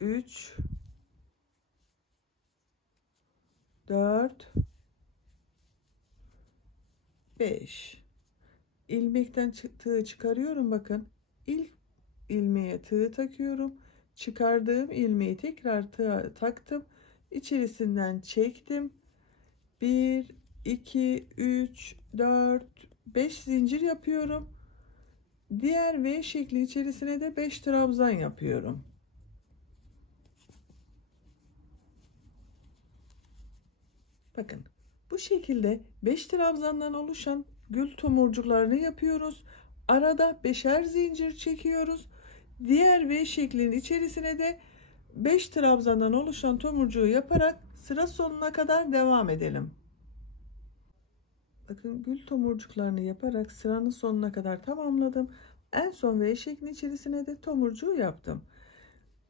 3 4, 5. İlmekten tığ çıkarıyorum bakın. İlk ilmeğe tığ takıyorum. Çıkardığım ilmeği tekrar tığa taktım. İçerisinden çektim. 1, 2, 3, 4, 5 zincir yapıyorum. Diğer V şekli içerisine de 5 trabzan yapıyorum. Bakın bu şekilde 5 trabzandan oluşan gül tomurcuklarını yapıyoruz. Arada 5'er zincir çekiyoruz. Diğer V şeklinin içerisine de 5 trabzandan oluşan tomurcuğu yaparak sıra sonuna kadar devam edelim. Bakın gül tomurcuklarını yaparak sıranın sonuna kadar tamamladım. En son V şeklinin içerisine de tomurcuğu yaptım.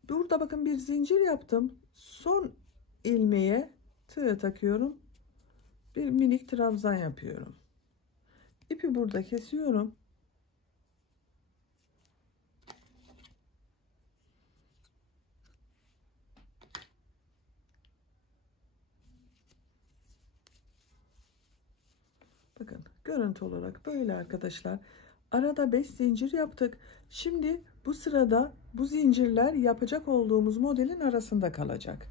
Burada bakın bir zincir yaptım. Son ilmeğe tığ takıyorum. Bir minik trabzan yapıyorum. İpi burada kesiyorum. Bakın görüntü olarak böyle arkadaşlar. Arada 5 zincir yaptık. Şimdi bu sırada bu zincirler yapacak olduğumuz modelin arasında kalacak.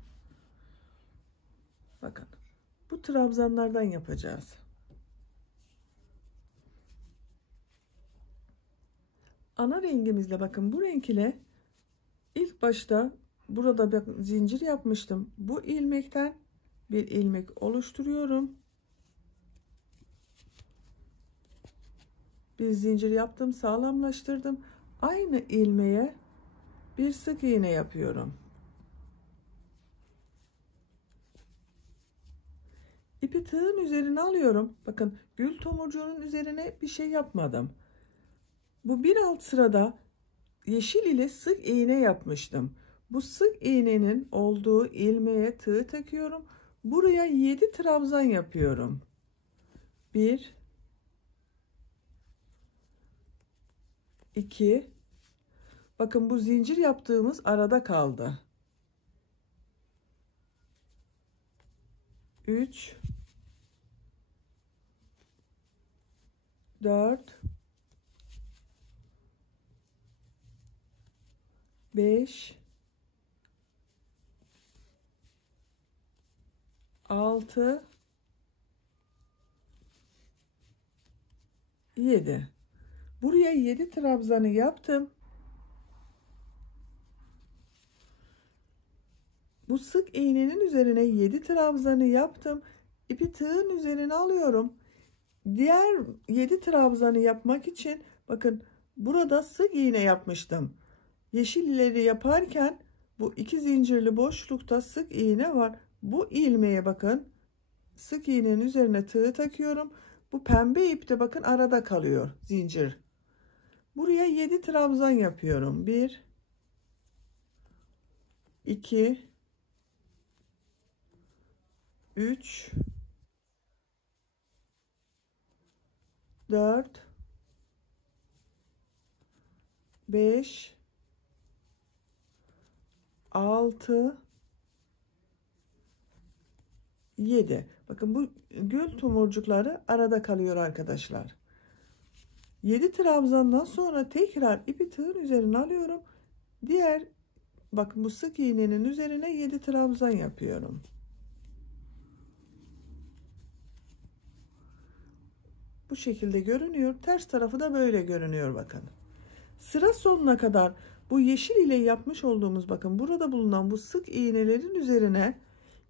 Bakın bu trabzanlardan yapacağız. Ana rengimizle bakın bu renk ile ilk başta burada bir zincir yapmıştım. Bu ilmekten bir ilmek oluşturuyorum. Bir zincir yaptım, sağlamlaştırdım. Aynı ilmeğe bir sık iğne yapıyorum. İpi tığın üzerine alıyorum. Bakın gül tomurcuğunun üzerine bir şey yapmadım. Bu bir alt sırada yeşil ile sık iğne yapmıştım. Bu sık iğnenin olduğu ilmeğe tığ takıyorum. Buraya 7 trabzan yapıyorum. 1, 2, bakın bu zincir yaptığımız arada kaldı. 3, 4, 5, 6, 7. Buraya 7 trabzanı yaptım. Bu sık iğnenin üzerine 7 trabzanı yaptım. İpi tığın üzerine alıyorum. Diğer 7 trabzanı yapmak için bakın burada sık iğne yapmıştım. Yeşilleri yaparken bu iki zincirli boşlukta sık iğne var. Bu ilmeğe bakın sık iğnenin üzerine tığ takıyorum. Bu pembe ip de bakın arada kalıyor zincir. Buraya 7 trabzan yapıyorum. 1, 2, 3, 4, 5, 6, 7. Bakın bu gül tomurcukları arada kalıyor arkadaşlar. 7 trabzandan sonra tekrar ipi tığın üzerine alıyorum. Diğer bakın bu sık iğnenin üzerine 7 trabzan yapıyorum. Bu şekilde görünüyor. Ters tarafı da böyle görünüyor bakın. Sıra sonuna kadar bu yeşil ile yapmış olduğumuz bakın burada bulunan bu sık iğnelerin üzerine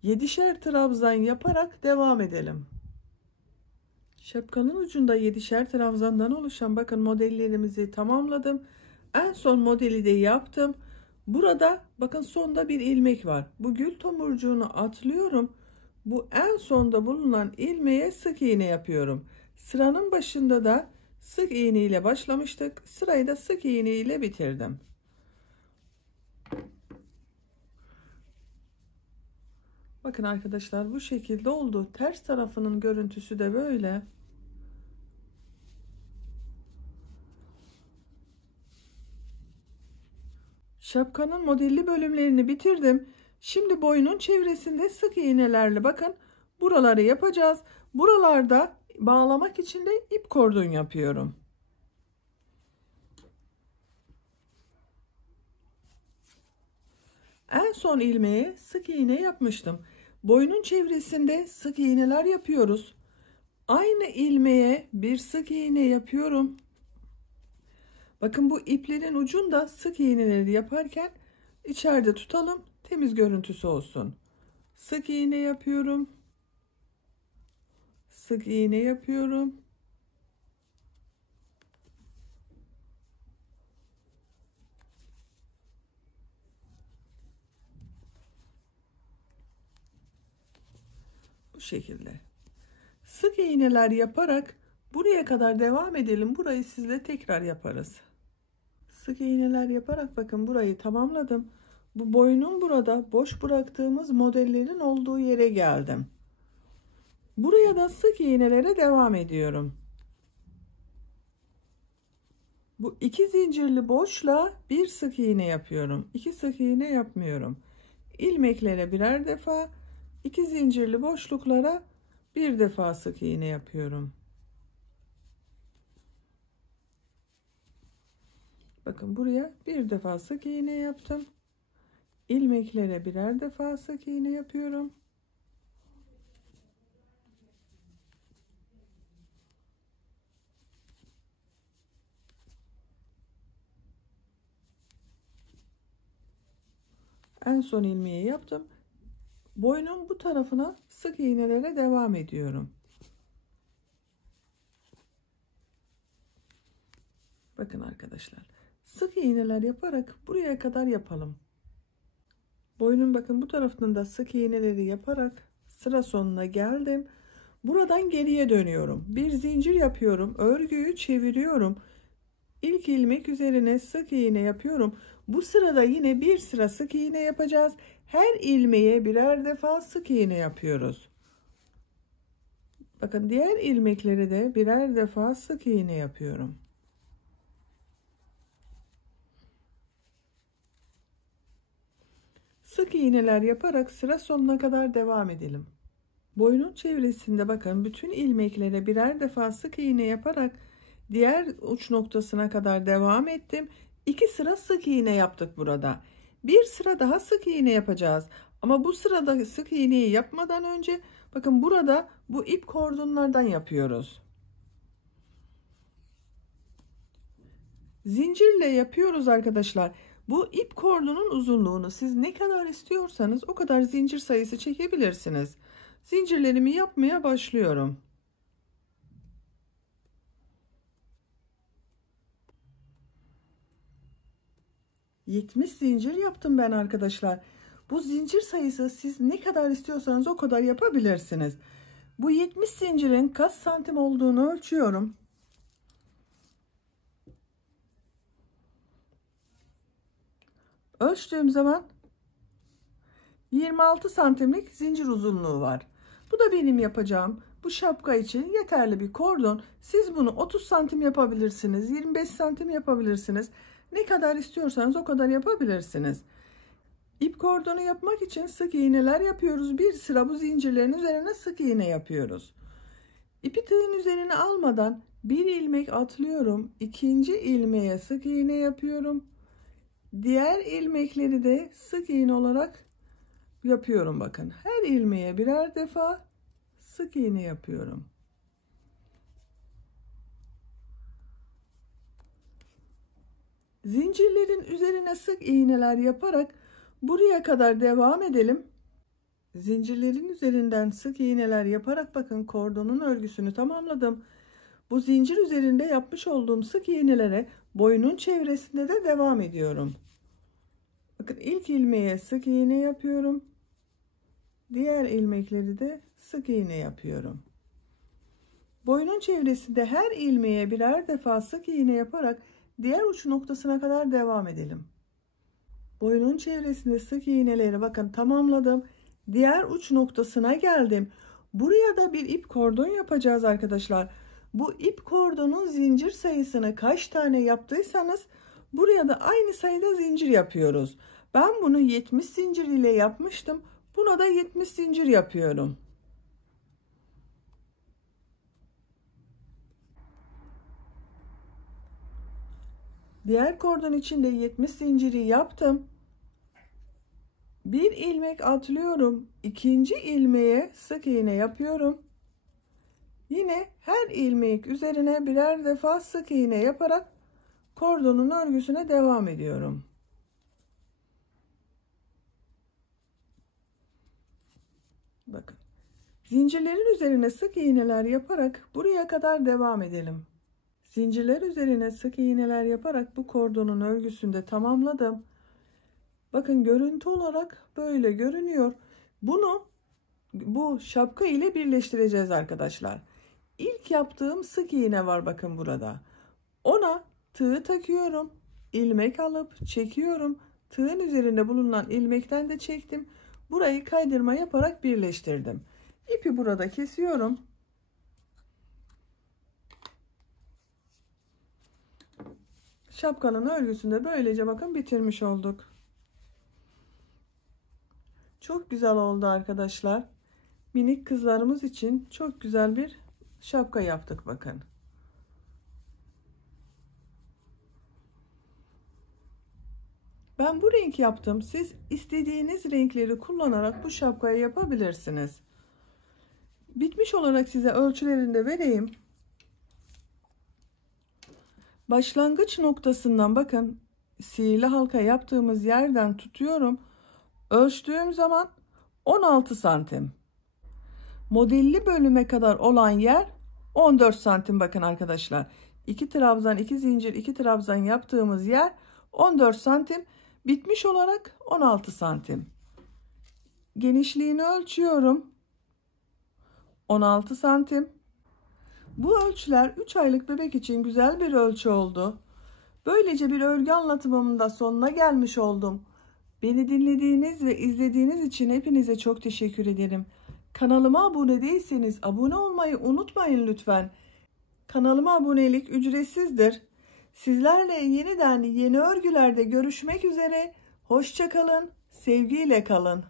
7'şer trabzan yaparak devam edelim. Şapkanın ucunda 7'şer trabzandan oluşan bakın modellerimizi tamamladım. En son modeli de yaptım. Burada bakın sonda bir ilmek var. Bu gül tomurcuğunu atlıyorum. Bu en sonda bulunan ilmeğe sık iğne yapıyorum. Sıranın başında da sık iğne ile başlamıştık. Sırayı da sık iğne ile bitirdim. Bakın arkadaşlar bu şekilde oldu. Ters tarafının görüntüsü de böyle. Şapkanın modelli bölümlerini bitirdim. Şimdi boynun çevresinde sık iğnelerle bakın Buraları yapacağız. Buralarda bağlamak için de ip kordon yapıyorum. En son ilmeğe sık iğne yapmıştım. Boynun çevresinde sık iğneler yapıyoruz. Aynı ilmeğe bir sık iğne yapıyorum. Bakın bu iplerin ucunda sık iğneleri yaparken içeride tutalım, temiz görüntüsü olsun. Sık iğne yapıyorum. Sık iğne yapıyorum. Bu şekilde. Sık iğneler yaparak buraya kadar devam edelim. Burayı sizle tekrar yaparız. Sık iğneler yaparak bakın burayı tamamladım. Bu boynun burada boş bıraktığımız modellerin olduğu yere geldim. Buraya da sık iğnelere devam ediyorum. Bu iki zincirli boşla bir sık iğne yapıyorum. İki sık iğne yapmıyorum. İlmeklere birer defa, iki zincirli boşluklara bir defa sık iğne yapıyorum. Bakın buraya bir defa sık iğne yaptım. İlmeklere birer defa sık iğne yapıyorum. En son ilmeği yaptım. Boynun bu tarafına sık iğnelere devam ediyorum. Bakın arkadaşlar, sık iğneler yaparak buraya kadar yapalım. Boynun bakın bu tarafından da sık iğneleri yaparak sıra sonuna geldim. Buradan geriye dönüyorum. Bir zincir yapıyorum. Örgüyü çeviriyorum. İlk ilmek üzerine sık iğne yapıyorum. Bu sırada yine bir sıra sık iğne yapacağız. Her ilmeğe birer defa sık iğne yapıyoruz. Bakın diğer ilmekleri de birer defa sık iğne yapıyorum. Sık iğneler yaparak sıra sonuna kadar devam edelim. Boynun çevresinde bakın bütün ilmeklere birer defa sık iğne yaparak diğer uç noktasına kadar devam ettim. 2 sıra sık iğne yaptık burada. Bir sıra daha sık iğne yapacağız. Ama bu sırada sık iğneyi yapmadan önce bakın burada bu ip kordonlardan yapıyoruz. Zincirle yapıyoruz arkadaşlar. Bu ip kordonun uzunluğunu siz ne kadar istiyorsanız o kadar zincir sayısı çekebilirsiniz. Zincirlerimi yapmaya başlıyorum. ...70 zincir yaptım ben arkadaşlar. Bu zincir sayısı siz ne kadar istiyorsanız o kadar yapabilirsiniz. Bu 70 zincirin kaç santim olduğunu ölçüyorum. Ölçtüğüm zaman 26 santimlik zincir uzunluğu var. Bu da benim yapacağım bu şapka için yeterli bir kordon. Siz bunu 30 santim yapabilirsiniz, 25 santim yapabilirsiniz. Ne kadar istiyorsanız o kadar yapabilirsiniz. İp kordonu yapmak için sık iğneler yapıyoruz. Bir sıra bu zincirlerin üzerine sık iğne yapıyoruz. İpi tığın üzerine almadan bir ilmek atlıyorum. İkinci ilmeğe sık iğne yapıyorum. Diğer ilmekleri de sık iğne olarak yapıyorum bakın. Her ilmeğe birer defa sık iğne yapıyorum. Zincirlerin üzerine sık iğneler yaparak buraya kadar devam edelim. Zincirlerin üzerinden sık iğneler yaparak bakın kordonun örgüsünü tamamladım. Bu zincir üzerinde yapmış olduğum sık iğnelere boynun çevresinde de devam ediyorum. Bakın ilk ilmeğe sık iğne yapıyorum. Diğer ilmekleri de sık iğne yapıyorum. Boynun çevresinde her ilmeğe birer defa sık iğne yaparak diğer uç noktasına kadar devam edelim. Boynun çevresinde sık iğneleri bakın tamamladım. Diğer uç noktasına geldim. Buraya da bir ip kordon yapacağız arkadaşlar. Bu ip kordonun zincir sayısını kaç tane yaptıysanız buraya da aynı sayıda zincir yapıyoruz. Ben bunu 70 zincir ile yapmıştım. Buna da 70 zincir yapıyorum. Diğer kordon için de 70 zinciri yaptım. Bir ilmek atlıyorum. İkinci ilmeğe sık iğne yapıyorum. Yine her ilmek üzerine birer defa sık iğne yaparak kordonun örgüsüne devam ediyorum. Bakın. Zincirlerin üzerine sık iğneler yaparak buraya kadar devam edelim. Zincirler üzerine sık iğneler yaparak bu kordonun örgüsünde tamamladım. Bakın görüntü olarak böyle görünüyor. Bunu bu şapka ile birleştireceğiz arkadaşlar. İlk yaptığım sık iğne var bakın burada. Ona tığ takıyorum. İlmek alıp çekiyorum. Tığın üzerinde bulunan ilmekten de çektim. Burayı kaydırma yaparak birleştirdim. İpi burada kesiyorum. Şapkanın örgüsünde böylece bakın bitirmiş olduk. Çok güzel oldu arkadaşlar. Minik kızlarımız için çok güzel bir şapka yaptık bakın. Ben bu renk yaptım. Siz istediğiniz renkleri kullanarak bu şapkayı yapabilirsiniz. Bitmiş olarak size ölçülerini de vereyim. Başlangıç noktasından bakın sihirli halka yaptığımız yerden tutuyorum. Ölçtüğüm zaman 16 santim. Modelli bölüme kadar olan yer 14 santim bakın arkadaşlar. 2 trabzan 2 zincir 2 trabzan yaptığımız yer 14 santim. Bitmiş olarak 16 santim. Genişliğini ölçüyorum. 16 santim. Bu ölçüler 3 aylık bebek için güzel bir ölçü oldu. Böylece bir örgü anlatımımın da sonuna gelmiş oldum. Beni dinlediğiniz ve izlediğiniz için hepinize çok teşekkür ederim. Kanalıma abone değilseniz abone olmayı unutmayın lütfen. Kanalıma abonelik ücretsizdir. Sizlerle yeniden yeni örgülerde görüşmek üzere. Hoşça kalın, sevgiyle kalın.